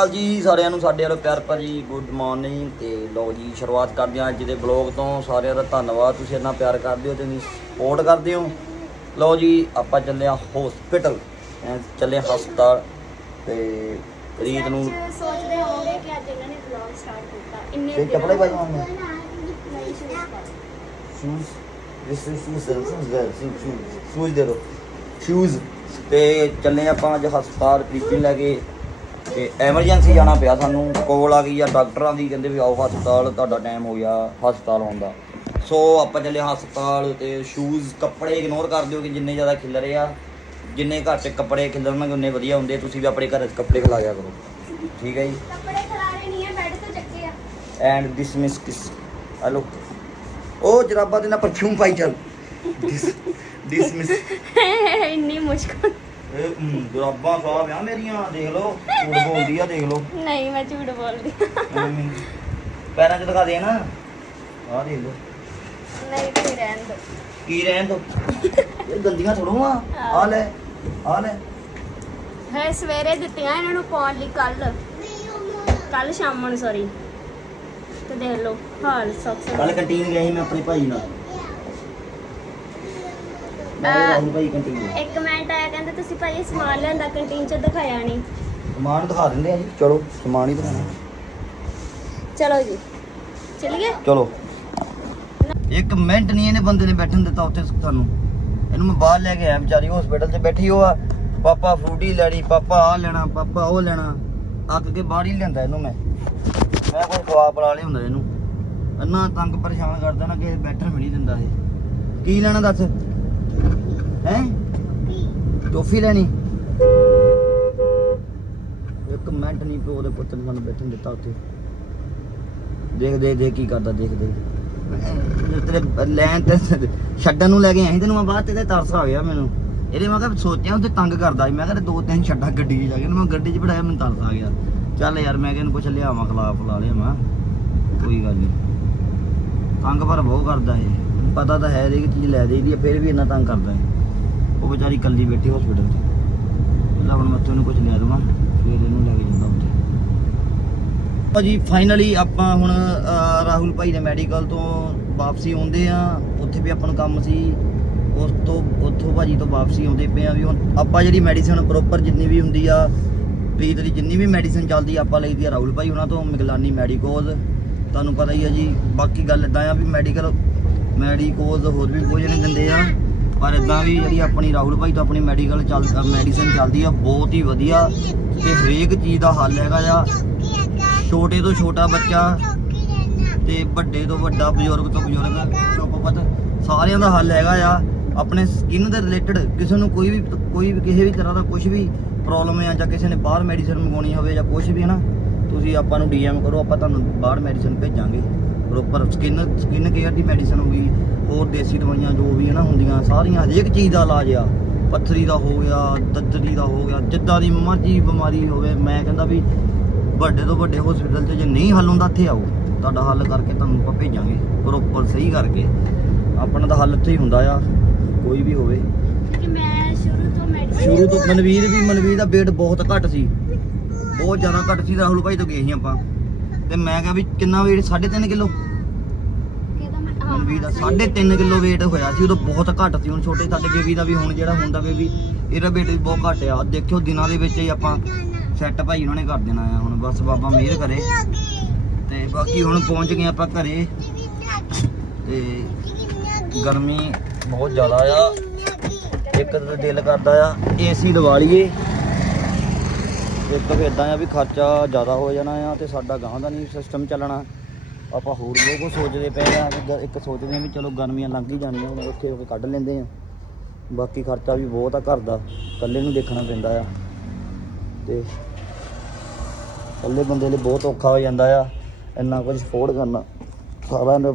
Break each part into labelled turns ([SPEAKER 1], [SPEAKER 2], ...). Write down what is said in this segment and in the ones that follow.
[SPEAKER 1] ਹਾਲ ਜੀ ਸਾਰਿਆਂ ਨੂੰ ਸਾਡੇ ਵੱਲੋਂ ਪਿਆਰ ਭਰੀ ਗੁੱਡ ਮਾਰਨਿੰਗ ਤੇ ਲਓ ਜੀ ਸ਼ੁਰੂਆਤ ਕਰਦੇ ਹਾਂ ਅੱਜ ਦੇ ਬਲੌਗ ਤੋਂ। ਸਾਰਿਆਂ ਦਾ ਧੰਨਵਾਦ ਤੁਸੀਂ ਇੰਨਾ ਪਿਆਰ ਕਰਦੇ ਹੋ ਤੇ ਇੰਨੀ ਸਪੋਰਟ ਕਰਦੇ ਹੋ। ਲਓ ਜੀ ਆਪਾਂ ਚੱਲੇ ਆ ਹਸਪੀਟਲ ਚੱਲੇ ਹਸਪਤਾਲ ਤੇ ਰੀਤ ਨੂੰ
[SPEAKER 2] ਸੋਚਦੇ ਹੋਵੋਗੇ ਕਿ ਅੱਜ ਇਹਨਾਂ ਨੇ ਵਲੌਗ ਸਟਾਰਟ ਕੀਤਾ। ਇੰਨੇ
[SPEAKER 1] ਤੇ ਕੱਪੜੇ ਪਾਏ ਹੋਣਗੇ
[SPEAKER 2] ਨਹੀਂ shoes
[SPEAKER 1] is shoes shoes shoes ਦੇ ਦੋ। ਸ਼ੂਜ਼ ਤੇ ਚੱਲੇ ਆਪਾਂ ਅੱਜ ਹਸਪਤਾਲ ਪ੍ਰੀਤੀ ਲੈ ਕੇ। ਤੇ ਐਮਰਜੈਂਸੀ ਜਾਣਾ ਪਿਆ ਸਾਨੂੰ ਕੋਲ ਆ ਗਈ ਆ ਡਾਕਟਰਾਂ ਦੀ ਕਹਿੰਦੇ ਵੀ ਆਓ ਹਸਪਤਾਲ ਤੁਹਾਡਾ ਟਾਈਮ ਹੋ ਗਿਆ ਹਸਪਤਾਲ ਆਉਣ ਦਾ। ਸੋ ਆਪਾਂ ਚੱਲੇ ਹਸਪਤਾਲ ਤੇ ਸ਼ੂਜ਼ ਕੱਪੜੇ ਇਗਨੋਰ ਕਰ ਦਿਓ ਕਿ ਜਿੰਨੇ ਜ਼ਿਆਦਾ ਖਿਲਰੇ ਆ ਜਿੰਨੇ ਘੱਟ ਕੱਪੜੇ ਖਿਲਰਨਗੇ ਉਨੇ ਵਧੀਆ ਹੁੰਦੇ ਤੁਸੀਂ ਵੀ ਆਪਣੇ ਘਰ 'ਚ ਕੱਪੜੇ ਖਿਲਾਇਆ ਕਰੋ। ਠੀਕ ਹੈ ਜੀ?
[SPEAKER 2] ਕੱਪੜੇ ਖਲਾਰੇ ਨਹੀਂ ਹੈ ਬੈੱਡ ਤੋਂ ਚੱਕੇ ਆ।
[SPEAKER 1] ਐਂਡ ਡਿਸਮਿਸ ਕਿਸ ਹਲੋ ਉਹ ਜਰਾਬਾਂ ਦੇ ਨਾਲ ਪਰਫਿਊਮ ਪਾਈ ਚੱਲ। ਡਿਸਮਿਸ
[SPEAKER 2] ਇੰਨੀ ਮੁਸ਼ਕਲ
[SPEAKER 1] ਇਹ ਹਮ, ਜਰਾਬਾਂ ਸਾਹ ਆ ਮੇਰੀਆਂ ਦੇਖ ਲਓ ਝੂਠ ਬੋਲਦੀ ਆ ਦੇਖ ਲਓ।
[SPEAKER 2] ਨਹੀਂ ਮੈਂ ਝੂਠ ਬੋਲਦੀ
[SPEAKER 1] ਐਵੇਂ। ਪੈਰਾਂ 'ਚ ਦਿਖਾ ਦੇ ਨਾ। ਆਹ ਦੇਖ ਲਓ।
[SPEAKER 2] ਨਹੀਂ ਤੇ ਰਹਿਣ ਦੋ
[SPEAKER 1] ਕੀ ਰਹਿਣ ਦੋ ਇਹ ਗੰਦੀਆਂ ਥੋੜੋ ਆ ਆ ਲੈ ਆ ਲੈ।
[SPEAKER 2] ਹੈ ਸਵੇਰੇ ਦਿੱਤੀਆਂ ਇਹਨਾਂ ਨੂੰ ਪਾਉਣ ਲਈ ਕੱਲ ਕੱਲ ਸ਼ਾਮ ਨੂੰ ਸੌਰੀ ਤੇ ਦੇਖ ਲਓ ਹਾਲ ਸੌਕਸ
[SPEAKER 1] ਕੱਲ ਕੰਟੀਨ ਸੀ ਮੈਂ ਆਪਣੇ ਭਾਈ ਨਾਲ। ਮੈਂ
[SPEAKER 2] ਅਹ,
[SPEAKER 1] ਰਾਹੁਲ ਭਾਈ ਕੰਟੀਨ
[SPEAKER 2] ਇੱਕ ਮਿੰਟ ਆਇਆ ਕਹਿੰਦੇ ਤੁਸੀਂ ਭਾਈ ਇਹ ਸਮਾਨ ਲਿਆਂਦਾ ਕੰਟੀਨ ਚ ਦਿਖਾਇਆ ਨਹੀਂ।
[SPEAKER 1] ਸਮਾਨ ਦਿਖਾ ਦਿੰਦੇ ਆ ਜੀ। ਚਲੋ ਸਮਾਨ ਹੀ ਦਿਖਾਣਾ
[SPEAKER 2] ਚਲੋ ਜੀ। ਚਲਿਏ?
[SPEAKER 1] ਚਲੋ। ਇੱਕ ਮਿੰਟ ਨਹੀਂ ਇਹਨੇ ਬੰਦੇ ਨੇ ਬੈਠਣ ਦਿੱਤਾ ਉੱਥੇ ਸਾਨੂੰ। ਇਹਨੂੰ ਮੈਂ ਬਾਹਰ ਲੈ ਕੇ ਆਇਆ ਵਿਚਾਰੀ ਹਸਪੀਟਲ 'ਚ ਬੈਠੀ ਉਹ ਆ ਪਾਪਾ ਫਰੂਟੀ ਲੈਣੀ ਪਾਪਾ ਆ ਲੈਣਾ ਪਾਪਾ ਉਹ ਲੈਣਾ। ਅੱਕ ਕੇ ਬਾਹਰ ਹੀ ਲੈਂਦਾ ਇਹਨੂੰ ਮੈਂ। ਮੈਂ ਕੋਈ ਖਵਾ ਪਲਾ ਲਿਆ ਹੁੰਦਾ ਇਹਨੂੰ। ਇੰਨਾ ਤੰਗ ਪਰੇਸ਼ਾਨ ਕਰਦਾ ਨਾ ਕਿ ਬੈਠਣ ਵੀ ਨਹੀਂ ਦਿੰਦਾ ਇਹ। ਕੀ ਲੈਣਾ ਦੱਸ? ਹੈ? ਟੋਫੀ ਲੈਣੀ? ਇੱਕ ਮਿੰਟ ਨਹੀਂ ਪਿਓ ਦੇ ਪੁੱਤ ਨੇ ਸਾਨੂੰ ਬੈਠਣ ਦਿੱਤਾ ਉੱਥੇ। ਦੇਖ ਦੇਖ ਦੇਖ ਕੀ ਕਰਦਾ, ਦੇਖ ਦੇਖ। ਤੇਰੇ ਲੈਣ ਤੇ ਛੱਡਣ ਨੂੰ ਲੈ ਕੇ ਆਈ ਤੈਨੂੰ ਮੈਂ ਬਾਅਦ ਤੇ ਤਰਸ ਆ ਗਿਆ ਮੈਨੂੰ। ਇਹਦੇ ਮੈਂ ਕਿਹਾ ਸੋਚਿਆ ਉੱਥੇ ਤੰਗ ਕਰਦਾ ਸੀ। ਮੈਂ ਕਿਹਾ ਦੋ ਤਿੰਨ ਛੱਡਾ ਗੱਡੀ 'ਚ ਜਾ ਕੇ, ਮੈਂ ਗੱਡੀ 'ਚ ਬਿਠਾਇਆ, ਮੈਨੂੰ ਤਰਸ ਆ ਗਿਆ। ਚੱਲ ਯਾਰ, ਮੈਂ ਕਿਹਾ ਇਹਨੂੰ ਕੁਛ ਲਿਆਵਾਂ ਖਲਾ ਲਿਆ ਮੈਂ। ਕੋਈ ਗੱਲ ਨਹੀਂ। ਤੰਗ ਪਰ ਬਹੁਤ ਕਰਦਾ ਇਹ। ਪਤਾ ਤਾਂ ਹੈ ਇਹ ਚੀਜ਼ ਲੈ ਦੇਈਦੀ ਆ, ਫਿਰ ਵੀ ਇੰਨਾ ਤੰਗ ਕਰਦਾ ਹੈ ਉਹ ਵਿਚਾਰੀ ਕੱਲੀ ਬੈਠੀ ਹਸਪੀਟਲ 'ਚ। ਪਹਿਲਾਂ ਹੁਣ ਮੈਂ ਉਹਨੂੰ ਕੁਝ ਲੈ ਦੇਵਾਂ ਫਿਰ ਇਹਨੂੰ ਲੈ ਕੇ ਜਾਂਦਾ ਉੱਥੇ। ਭਾਜੀ ਫਾਈਨਲੀ ਆਪਾਂ ਹੁਣ ਰਾਹੁਲ ਭਾਈ ਦੇ ਮੈਡੀਕਲ ਤੋਂ ਵਾਪਸੀ ਆਉਂਦੇ ਆ। ਉੱਥੇ ਵੀ ਆਪਾਂ ਨੂੰ ਕੰਮ ਸੀ। ਉਸ ਤੋਂ, ਉੱਥੋਂ ਭਾਜੀ ਤੋਂ ਵਾਪਸੀ ਆਉਂਦੇ ਪਏ ਆ ਵੀ ਹੁਣ ਆਪਾਂ ਜਿਹੜੀ ਮੈਡੀਸਨ ਪ੍ਰੋਪਰ ਜਿੰਨੀ ਵੀ ਹੁੰਦੀ ਆ, ਪ੍ਰੀਤ ਦੀ ਜਿੰਨੀ ਵੀ ਮੈਡੀਸਨ ਚੱਲਦੀ ਆਪਾਂ ਲਈਦੀ ਆ ਰਾਹੁਲ ਭਾਈ ਉਹਨਾਂ ਤੋਂ, ਮਿਗਲਾਨੀ ਮੈਡੀਕੋਜ਼ ਤੁਹਾਨੂੰ ਪਤਾ ਹੀ ਆ ਜੀ, ਬਾਕੀ ਗੱਲ ਇਦਾਂ ਆ ਵੀ ਮੈਡੀਕਲ ਮੈਡੀਕੋਜ਼ ਹੋਰ ਵੀ ਕੁਝ ਨਹੀਂ ਦਿੰਦੇ ਆ। ਪਰ ਇਦਾਂ ਵੀ ਜਿਹੜੀ ਆਪਣੀ ਰਾਹੁਲ ਭਾਈ ਤੋਂ ਆਪਣੀ ਮੈਡੀਕਲ ਚੱਲ ਮੈਡੀਸਨ ਚੱਲਦੀ ਆ, ਬਹੁਤ ਹੀ ਵਧੀਆ ਤੇ ਹਰੇਕ ਚੀਜ਼ ਦਾ ਹੱਲ ਹੈਗਾ ਆ। ਛੋਟੇ ਤੋਂ ਛੋਟਾ ਬੱਚਾ ਤੇ ਵੱਡੇ ਤੋਂ ਵੱਡਾ, ਬਜ਼ੁਰਗ ਤੋਂ ਬਜ਼ੁਰਗ ਚੁੱਪਪਤ ਸਾਰਿਆਂ ਦਾ ਹੱਲ ਹੈਗਾ ਆ। ਆਪਣੇ ਸਕਿਨ ਦੇ ਰਿਲੇਟਡ ਕਿਸੇ ਨੂੰ ਕੋਈ ਵੀ ਕੋਈ ਵੀ ਕਿਸੇ ਵੀ ਤਰ੍ਹਾਂ ਦਾ ਕੁਝ ਵੀ ਪ੍ਰੋਬਲਮ ਹੈ ਜਾਂ ਕਿਸੇ ਨੇ ਬਾਹਰ ਮੈਡੀਸਨ ਮੰਗਵਾਉਣੀ ਹੋਵੇ ਜਾਂ ਕੁਝ ਵੀ ਹੈ ਨਾ, ਤੁਸੀਂ ਆਪਾਂ ਨੂੰ ਡੀਐਮ ਕਰੋ, ਆਪਾਂ ਤੁਹਾਨੂੰ ਬਾਹਰ ਮੈਡੀਸਨ ਭੇਜਾਂਗੇ। ਪ੍ਰੋਪਰ ਸਕਿਨ ਸਕਿਨ ਕੇਅਰ ਦੀ ਮੈਡੀਸਨ ਹੋਗੀ ਹੋਰ ਦੇਸੀ ਦਵਾਈਆਂ ਜੋ ਵੀ ਹੈ ਨਾ ਹੁੰਦੀਆਂ ਸਾਰੀਆਂ ਹਰੇਕ ਚੀਜ਼ ਦਾ ਇਲਾਜ ਆ। ਪੱਥਰੀ ਦਾ ਹੋ ਗਿਆ ਦੱਦਰੀ ਦਾ ਹੋ ਗਿਆ ਜਿੱਦਾਂ ਦੀ ਮਰਜ਼ੀ ਬਿਮਾਰੀ ਹੋਵੇ ਮੈਂ ਕਹਿੰਦਾ ਵੀ ਵੱਡੇ ਤੋਂ ਵੱਡੇ ਹਸਪੀਟਲ 'ਚ ਜੇ ਨਹੀਂ ਹੱਲ ਹੁੰਦਾ ਇੱਥੇ ਆਓ। ਤੁਹਾਡਾ ਹੱਲ ਕਰਕੇ ਤੁਹਾਨੂੰ ਆਪਾਂ ਭੇਜਾਂਗੇ ਪ੍ਰੋਪਰ ਸਹੀ ਕਰਕੇ। ਆਪਣਾ ਤਾਂ ਹੱਲ ਇੱਥੇ ਹੀ ਹੁੰਦਾ ਆ ਕੋਈ ਵੀ ਹੋਵੇ।
[SPEAKER 2] ਕਿ ਮੈਂ ਸ਼ੁਰੂ ਤੋਂ ਮੈਡੀਸਨ
[SPEAKER 1] ਸ਼ੁਰੂ ਤੋਂ ਮਨਵੀਰ ਵੀ ਮਨਵੀਰ ਦਾ weight ਬਹੁਤ ਘੱਟ ਸੀ। ਬਹੁਤ ਜ਼ਿਆਦਾ ਘੱਟ ਸੀ ਰਾਹੁਲ ਭਾਈ ਤੋਂ ਗਏ ਸੀ ਆਪਾਂ। ਤੇ ਮੈਂ ਕਿਹਾ ਵੀ ਕਿੰਨਾ weight 3.5 ਕਿਲੋ?
[SPEAKER 2] ਕਿਹਦਾ ਮੈਂ ਹਾਂ
[SPEAKER 1] ਮਨਵੀਰ ਦਾ 3.5 ਕਿਲੋ weight ਹੋਇਆ ਸੀ, ਉਦੋਂ ਬਹੁਤ ਘੱਟ ਸੀ, ਹੁਣ ਛੋਟੇ ਸਾਡੇ ਬੇਬੀ ਦਾ ਵੀ ਹੁਣ ਜਿਹੜਾ ਹੁੰਦਾ ਬੇਬੀ ਇਹਦਾ weight ਵੀ ਬਹੁਤ ਘੱਟ ਆ। ਦੇਖਿਓ ਦਿਨਾਂ ਦੇ ਵਿੱਚ ਹੀ ਆਪਾਂ ਸੈੱਟ ਭਾਈ ਉਹਨਾਂ ਨੇ ਕਰ ਦੇਣਾ ਆ, ਹੁਣ ਬਸ ਬਾਬਾ ਮਿਹਰ ਕਰੇ। ਤੇ ਬਾਕੀ ਹੁਣ ਪਹੁੰਚ ਗਏ ਆਪਾਂ ਘਰੇ। ਤੇ ਗਰਮੀ ਬਹੁਤ ਜ਼ਿਆਦਾ ਆ। ਇੱਕ ਤਾਂ ਦਿਲ ਕਰਦਾ ਆ ਏਸੀ ਲਵਾ ਲਈਏ। ਇੱਕ ਤਾਂ ਇਦਾਂ ਆ ਵੀ ਖਰਚਾ ਜ਼ਿਆਦਾ ਹੋ ਜਾਣਾ ਆ ਤੇ ਸਾਡਾ ਗਾਂ ਦਾ ਨਹੀਂ ਸਿਸਟਮ ਚੱਲਣਾ। ਆਪਾਂ ਹੋਰ ਲੋਕੋ ਸੋਚਦੇ ਪਏ ਆ ਵੀ ਇੱਕ ਸੋਚਦੇ ਆ ਵੀ ਚਲੋ ਗਰਮੀਆਂ ਲੰਘ ਹੀ ਜਾਣੀਆਂ, ਹੁਣ ਉੱਥੇ ਹੋ ਕੇ ਕੱਢ ਲੈਂਦੇ ਆ। ਬਾਕੀ ਖਰਚਾ ਵੀ ਬਹੁਤ ਆ ਘਰ ਦਾ, ਇਕੱਲੇ ਨੂੰ ਦੇਖਣਾ ਪੈਂਦਾ ਆ। ਤੇ ਇਕੱਲੇ ਬੰਦੇ ਲਈ ਬਹੁਤ ਔਖਾ ਹੋ ਜਾਂਦਾ ਆ, ਇੰਨਾ ਕੁਝ ਅਫੋਰਡ ਕਰਨਾ। ਸਾਰਾ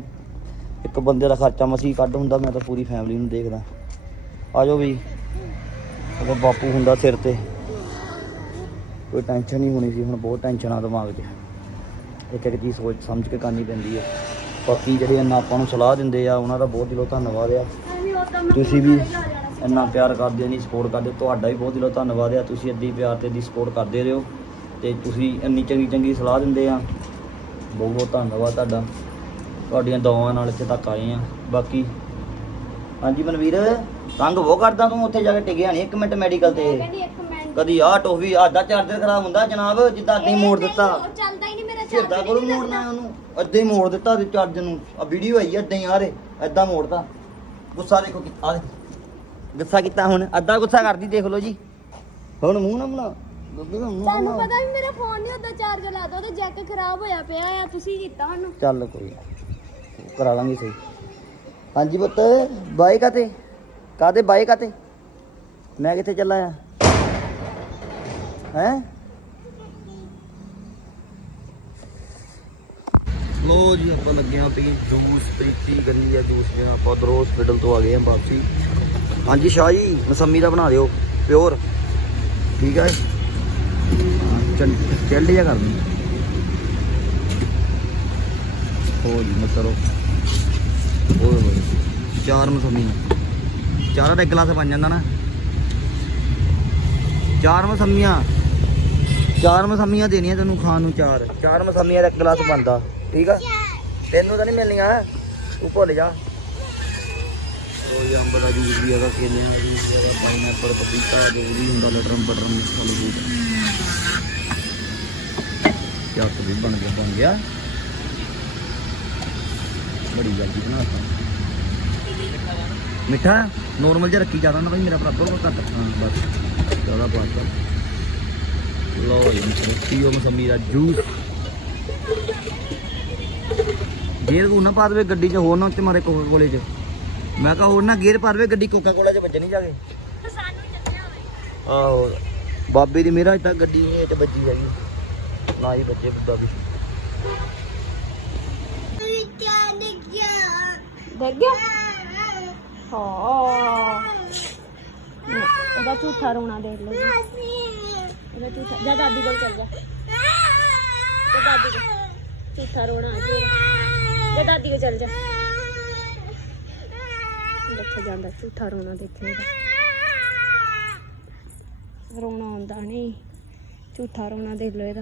[SPEAKER 1] ਇੱਕ ਬੰਦੇ ਦਾ ਖਰਚਾ ਮਸੀ ਕੱਢ ਹੁੰਦਾ, ਮੈਂ ਤਾਂ ਪੂਰੀ ਫੈਮਿਲੀ ਨੂੰ ਦੇਖਦਾ। ਆਜੋ ਵੀ ਅਗਰ ਬਾਪੂ ਹੁੰਦਾ ਸਿਰ ਤੇ। ਕੋਈ ਟੈਨਸ਼ਨ ਨਹੀਂ ਹੋਣੀ ਸੀ, ਹੁਣ ਬਹੁਤ ਟੈਨਸ਼ਨ ਆ ਦਿਮਾਗ 'ਚ। ਇੱਕ ਇੱਕ ਚੀਜ਼ ਸੋਚ ਸਮਝ ਕੇ ਕਰਨੀ ਪੈਂਦੀ ਹੈ ਬਾਕੀ ਜਿਹੜੇ ਇੰਨਾ ਆਪਾਂ ਨੂੰ ਸਲਾਹ ਦਿੰਦੇ ਆ, ਉਹਨਾਂ ਦਾ ਬਹੁਤ ਦਿਲੋਂ ਧੰਨਵਾਦ ਆ। ਤੁਸੀਂ ਵੀ ਇੰਨਾ ਪਿਆਰ ਕਰਦੇ ਨਹੀਂ ਸਪੋਰਟ ਕਰਦੇ ਤੁਹਾਡਾ ਵੀ ਬਹੁਤ ਦਿਲੋਂ ਧੰਨਵਾਦ ਆ। ਤੁਸੀਂ ਅੱਧੀ ਪਿਆਰ ਤੇ ਦੀ ਸਪੋਰਟ ਕਰਦੇ ਰਹੋ ਤੇ ਤੁਸੀਂ ਇੰਨੀ ਚੰਗੀ ਚੰਗੀ ਸਲਾਹ ਦਿੰਦੇ ਆ। ਬਹੁਤ ਬਹੁਤ ਧੰਨਵਾਦ ਤੁਹਾਡਾ। ਤੁਹਾਡੀਆਂ ਦੁਆਵਾਂ ਨਾਲ ਇੱਥੇ ਤੱਕ ਆਏ ਆ। ਬਾਕੀ ਹਾਂਜੀ ਮਨਵੀਰ, ਤੰਗ ਬਹੁਤ ਕਰਦਾ ਤੂੰ ਉੱਥੇ ਜਾ ਕੇ, ਟਿਕਿਆ ਨਹੀਂ ਇੱਕ ਮਿੰਟ ਮੈਡੀਕਲ ਤੇ। ਕਦੀ ਆਹ ਟੋਫੀ ਆਦਾ ਚਾਰਜਰ ਖਰਾਬ ਹੁੰਦਾ ਜਨਾਬ ਜਿੱਦਾਂ ਅੱਧੇ ਮੋੜ ਦਿੱਤਾ।
[SPEAKER 2] ਚੱਲਦਾ ਹੀ ਨਹੀਂ ਮੇਰਾ
[SPEAKER 1] ਸਿੱਧਾ ਕੋਲ ਮੋੜਨਾ ਉਹਨੂੰ। ਅੱਧੇ ਹੀ ਮੋੜ ਦਿੱਤਾ ਤੇ ਚਾਰਜਰ ਨੂੰ। ਆ ਵੀਡੀਓ ਆਈ ਅੱਧੇ ਹੀ ਯਾਰ ਏਦਾਂ ਮੋੜਦਾ। ਗੁੱਸਾ ਦੇਖੋ ਕਿ ਆ ਗੁੱਸਾ ਕੀਤਾ ਹੁਣ ਅੱਧਾ ਗੁੱਸਾ ਕਰਦੀ ਦੇਖ ਲਓ ਜੀ। ਹੁਣ ਮੂੰਹ ਨਾ ਬਣਾ ਦਾ
[SPEAKER 2] ਤੁਹਾਨੂੰ। ਪਤਾ ਵੀ ਮੇਰਾ ਫੋਨ ਨਹੀਂ ਉਦਾਂ ਚਾਰਜ ਲਾਦਾ ਉਹਦਾ ਜੈਕ ਖਰਾਬ ਹੋਇਆ ਪਿਆ ਆ ਤੁਸੀਂ ਕੀਤਾ ਸਾਨੂੰ
[SPEAKER 1] ਚੱਲ ਕੋਈ। ਕਰਾ ਲਾਂਗੇ ਸਹੀ। ਹਾਂਜੀ ਪੁੱਤ ਬਾਈ ਕਾਤੇ? ਕਾਦੇ ਬਾਈ ਕਾਤੇ? ਮੈਂ ਕਿੱਥੇ ਚੱਲਾ ਆ? ਹੈ ਲੋ ਜੀ, ਆਪਾਂ ਲੱਗੇ ਆਂ ਪੀ ਜੂਸ, ਪ੍ਰੀਤੀ ਗੰਦੀ ਆ ਜੂਸ ਜਿਹੜਾ ਆਪਾਂ ਉਧਰੋਂ ਹਸਪੀਟਲ ਤੋਂ ਆ ਗਏ ਆਂ ਵਾਪਸੀ। ਹਾਂਜੀ ਸ਼ਾਹ ਜੀ, ਮਸੰਮੀ ਦਾ ਬਣਾ ਦਿਓ, ਪਿਓਰ। ਠੀਕ ਹੈ ਚੱਲ ਚੱਲ ਜਾ ਕਰ ਹੋ ਜੀ ਮਤਰੋ ਓਏ ਹੋਏ ਚਾਰ ਮਸੰਮੀ ਚਾਰਾਂ ਦਾ ਇੱਕ ਗਲਾਸ ਬਣ ਜਾਂਦਾ ਨਾ। ਚਾਰ ਮਸੰਮੀਆਂ। ਚਾਰ ਮਸੰਮੀਆਂ ਦੇਣੀਆਂ ਤੈਨੂੰ ਖਾਣ ਨੂੰ ਚਾਰ। ਚਾਰ ਮਸੰਮੀਆਂ ਦਾ ਇੱਕ ਗਲਾਸ ਬਣਦਾ ਠੀਕ ਆ? ਤੈਨੂੰ ਤਾਂ ਨਹੀਂ ਮਿਲਣੀਆਂ। ਤੂੰ ਭੁੱਲ ਜਾ ਉਹ ਅੰਬ ਦਾ ਜੂਸ ਵੀ ਹੈਗਾ ਕੇਲਿਆਂ ਦਾ ਜੂਸ ਵੀ ਪਾਈਨਐਪਲ ਪਪੀਤਾ ਜੋ ਵੀ ਹੁੰਦਾ ਲਟਰਮ ਬਟਰਮ ਫਲ ਫੂਟ ਚੱਕ ਵੀ ਬਣ ਗਿਆ ਬਣ ਗਿਆ। ਬੜੀ ਜਲਦੀ ਬਣਾਤਾ ਮਿੱਠਾ ਨੋਰਮਲ ਜਿਹਾ ਰੱਖੀ ਜ਼ਿਆਦਾ ਨਾ ਭਾਈ ਮੇਰਾ ਬਰਾਬਰ ਉਹ ਘੱਟ। ਹਾਂ ਬਸ ਜ਼ਿਆਦਾ ਪਾਤਾ ਲੋ ਜੀ ਪੀਓ ਮਸੰਮੀ ਦਾ ਜੂਸ ਗੇਅਰ ਕੋ ਨਾ ਪਾ ਦੇਵੇ ਗੱਡੀ 'ਚ ਹੋਰ ਨਾ ਉੱਤੇ ਮਾਰੇ ਕੋਕਾ ਕੋਲੇ 'ਚ ਮੈਂ ਕਹਾ ਹੋਰ ਨਾ ਗੇਅਰ ਪਾ ਦੇਵੇ ਗੱਡੀ ਕੋਕਾ ਕੋਲਾ 'ਚ ਵੱਜਣੀ ਜਾ ਕੇ
[SPEAKER 2] ਸਾਨੂੰ ਚੱਲਿਆ ਹੋਵੇ
[SPEAKER 1] ਆਹੋ ਬਾਬੇ ਦੀ ਮੇਰਾ ਤੱਕ ਗੱਡੀ ਇਹ ਤੇ ਵੱਜੀ ਹੈਗੀ ਨਾ ਹੀ ਬੱਚੇ ਬੁੱਧਾ ਵੀ
[SPEAKER 2] ਦੇਖ ਗਿਆ ਹਾਂ ਉਹਦਾ ਝੂਠਾ ਰੋਣਾ ਦੇਖ ਲਓ ਜੀ ਝੂਠਾ ਜਾ ਦਾਦੀ ਕੋਲ ਚੱਲ ਜਾ। ਤੇ ਦਾਦੀ ਕੋਲ। ਝੂਠਾ ਰੋਣਾ ਆ ਜੀ ਜਾ ਦਾਦੀ ਕੋਲ ਚੱਲ ਜਾ। ਦੇਖੋ ਜਾਂਦਾ, ਝੂਠਾ ਰੋਣਾ ਦੇਖੇ ਰੋਣਾ ਆਉਂਦਾ ਨਹੀਂ। ਝੂਠਾ ਰੋਣਾ ਦੇਖ ਲਓ ਇਹਦਾ।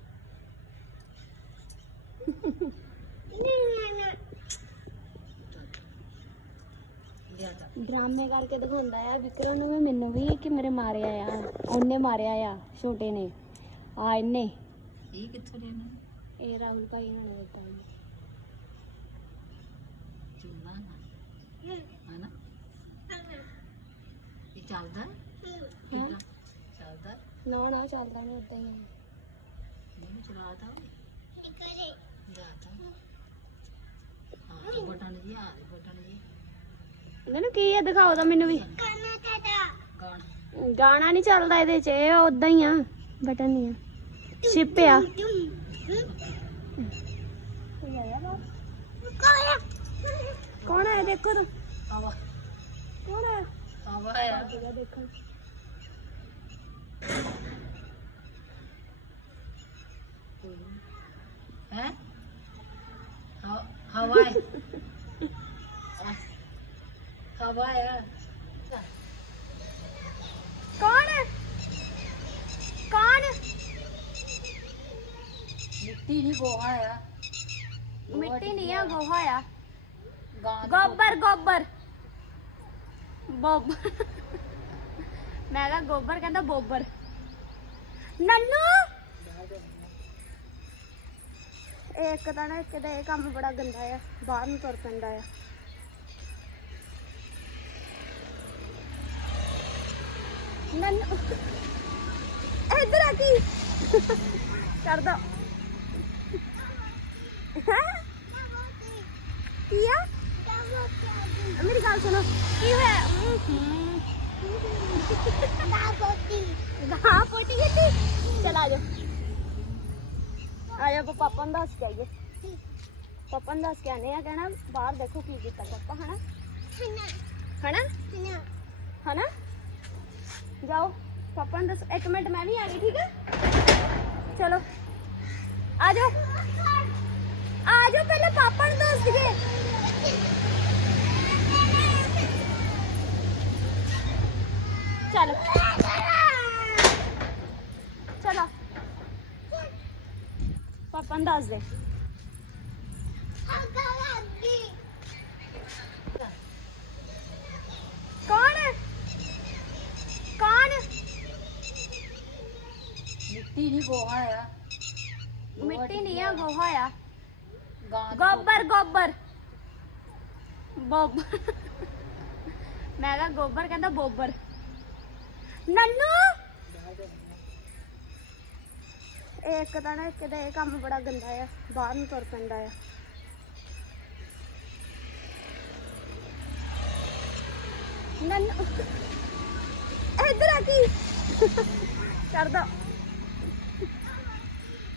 [SPEAKER 2] ਡਰਾਮੇ ਕਰਕੇ ਦਿਖਾਉਂਦਾ ਆ ਵਿਕਰਮ ਨੂੰ ਵੀ ਮੈਨੂੰ ਵੀ ਕਿ ਮੇਰੇ ਮਾਰਿਆ ਆ ਉਹਨੇ ਮਾਰਿਆ ਆ ਛੋਟੇ ਨੇ। ਆ ਇਹਨੇ
[SPEAKER 3] ਇਹ ਕਿੱਥੋਂ ਲੈਣਾ
[SPEAKER 2] ਇਹ ਰਾਹੁਲ ਭਾਈ ਇਹਨਾਂ ਨੇ ਦਿੱਤਾ।
[SPEAKER 3] ਚੁੰਨਾ ਨਾ। ਹਨਾ? ਇਹ ਚੱਲਦਾ?
[SPEAKER 2] ਹਾਂ।
[SPEAKER 3] ਚੱਲਦਾ?
[SPEAKER 2] ਨਾ ਨਾ ਚੱਲਦਾ ਨਹੀਂ ਉਦਾਂ ਹੀ ਆ।
[SPEAKER 3] ਨਹੀਂ ਚਲਾਤਾ ਜਾਤਾ ਹਾਂ ਬਟਨ ਜੀ ਆ ਬਟਨ ਜੀ
[SPEAKER 2] ਇਹਨਾਂ ਨੂੰ ਕੀ ਆ, ਦਿਖਾਓ ਤਾਂ ਮੈਨੂੰ ਵੀ।
[SPEAKER 3] ਗਾਣਾ
[SPEAKER 2] ਨਹੀਂ ਚੱਲਦਾ ਇਹਦੇ ਚ, ਇਹ ਉਦਾਂ ਹੀ ਆ, ਬਟਨ ਨਹੀਂ ਆ। ਸ਼ਿਪ ਆ। ਕੌਣ ਹੈ ਦੇਖੋ ਤੂੰ?
[SPEAKER 3] ਆਵਾ
[SPEAKER 2] ਕੌਣ ਹੈ?
[SPEAKER 3] ਆਵਾ ਆ
[SPEAKER 2] ਦੇਖੋ
[SPEAKER 3] ਹੈ ਹਵਾ ਹੈ। ਹਵਾ ਹੈ
[SPEAKER 2] ਕੌਣ? ਹੈ ਕੌਣ?
[SPEAKER 3] ਮਿੱਟੀ ਨਹੀਂ ਗੋਹਾ ਆ।
[SPEAKER 2] ਮਿੱਟੀ ਨਹੀਂ ਆ ਗੋਹਾ ਆ।
[SPEAKER 3] ਗਾਂ ਦੀ
[SPEAKER 2] ਗੋਬਰ ਗੋਬਰ। ਬੋਬਰ ਮੈਂ ਕਿਹਾ ਗੋਬਰ ਕਹਿੰਦਾ ਬੋਬਰ। ਨੰਨੂ! ਇਹ ਇੱਕ ਤਾਂ ਨਾ ਇੱਕ ਦਾ ਇਹ ਕੰਮ ਬੜਾ ਗੰਦਾ ਆ ਬਾਹਰ ਨੂੰ ਤੁਰ ਪੈਂਦਾ ਆ। इधर आके कर दो किया मेरी गल सुनो की है हाँ पोटी खेती चल आ जाओ आ पापा ने दस के आइए पापा ने दस के आने कहना बाहर देखो की किया पापा है ना है ना है ना ਹਨਾ ਹਨਾ ਹਨਾ ਜਾਓ ਪਾਪਾ ਨੂੰ ਦੱਸ ਇੱਕ ਮਿੰਟ ਮੈਂ ਵੀ ਆ ਗਈ ਠੀਕ ਹੈ ਚਲੋ ਆ ਜਾਓ ਆ ਜਾਓ ਪਹਿਲੇ ਪਾਪਾ ਨੂੰ ਦੱਸ ਦਈਏ ਚਲੋ ਚਲੋ ਪਾਪਾ ਨੂੰ ਦੱਸ ਦੇ ਕੌਣ ਕੌਣ
[SPEAKER 3] ਮਿੱਟੀ ਨਹੀਂ ਗੋਹਾ ਆ
[SPEAKER 2] ਮਿੱਟੀ ਨਹੀਂ ਆ ਗੋਹਾ ਆ।
[SPEAKER 3] ਗਾਂ ਦੀ
[SPEAKER 2] ਗੋਬਰ ਗੋਬਰ। ਬੋਬਰ ਮੈਂ ਕਿਹਾ ਗੋਬਰ ਕਹਿੰਦਾ ਬੋਬਰ। ਨੰਨੂ! ਇਹ ਇੱਕ ਤਾਂ ਨਾ ਇੱਕ ਦਾ ਇਹ ਕੰਮ ਬੜਾ ਗੰਦਾ ਆ। ਬਾਹਰ ਨੂੰ ਤੁਰ ਪੈਂਦਾ ਆ। ਨੰਨੂ ਇੱਧਰ ਆ ਕੀ? ਕਰ